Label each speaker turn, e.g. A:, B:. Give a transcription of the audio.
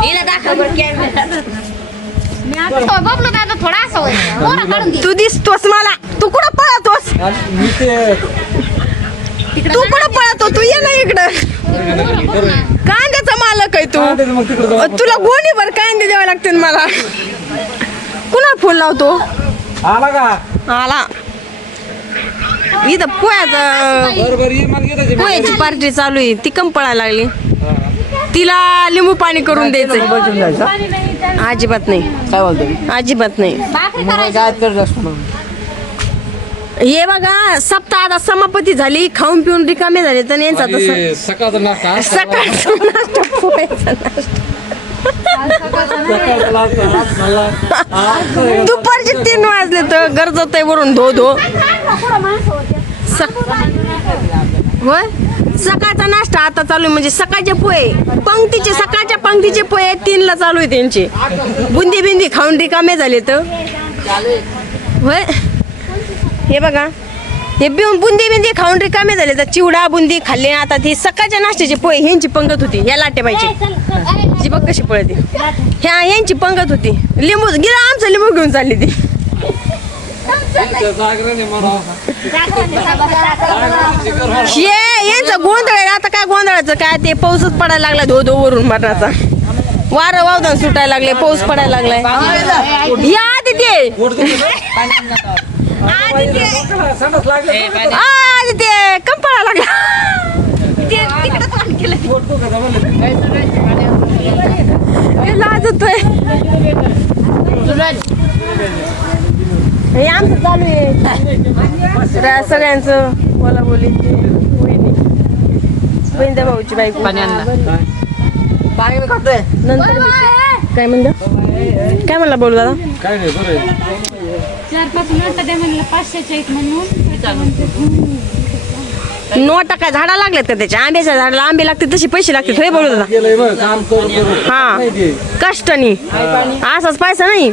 A: हिला दाखव बरं कॅमेरा बबलू दादा थोडा असं होईल मोरा काढून दे
B: तू दिसतोस मला तू कुठं पळतोस
C: मी ते
B: तू कुठं पळतो तू ये ना इकडं कांद्याचा मालक आहे तू तुला गोणीभर कांदे द्यावे लागतील मला कुणा फोन लावतो
C: आला का
B: आला इथं पोह्याचं पोह्याची पार्टी चालू आहे ती कम पळायला लागली तिला लिंबू पाणी करून द्यायचंय. अजिबात नाही.
C: काय बोलतो?
B: अजिबात नाही. हे बघा सप्ताह आता समापती झाली खाऊन पिऊन रिकामे झाले तर यांचा तसं
C: सकाळचा नाश्ता
B: सकाळचा नाश्ता. पोह्याचा नाश्ता.
C: सकाळचा नाश्ता आज खाल्ला. आज काय?
B: दुपारचे तीन वाजले तर गरजत आहे वरून धो धो स- होय? सकाळचा नाश्ता आता चालू आहे म्हणजे सकाळचे पोहे. पंक्तीचे सकाळच्या पंक्तीचे पोहे तीनला चालू आहे त्यांचे. बुंदी बिंदी खाऊन रिकामे झाले तर. होय? हे बघा. हे बिऊन बुंदी बिंदी खाऊन रिकामे झाले तर चिवडा बुंदी खाल्ले. आता ती सकाळच्या नाश्त्याचे पोहे ह्यांची पंगत होती. ह्या लाटे. पाहिजे जी बघ कशी पळते. ह्या यांची पंगत होती. लिंबू गिरा आमचं लिंबू घेऊन चालली ती. ये यांचं गोंधळ आहे आता काय गोंधळाचं? काय ते पाऊसच पडायला लागला. धो धो वरून मरणाचा. वारं वावदान सुटायला लागले पाऊस पडायला लागलाय. या आदित्य!
C: पोट दुखतं.
B: आदित्य!
C: संडास लागले
B: आ, आदित्य कम पडायला लागला ते तिकडं तोंड केलं.
C: पोट दुखतं म्हणलं.
B: हे लाजतोय हे आमचं चालू आहे. सगळ्यांचं बोला बोली वहिनी भाऊची बायको. नंतर काय म्हणलं? काय म्हणला बोलू दादा.
D: चार पाच नोटा द्या म्हणलं पाचशेच्या आहेत म्हणून.
B: नोटा काय झाडा लागल्यात का त्याच्या? आंब्याच्या झाडाला आंबे लागते तसे पैसे लागते थोडे बोलू दादा. हा. कष्टनी. असाच पैसा नाही.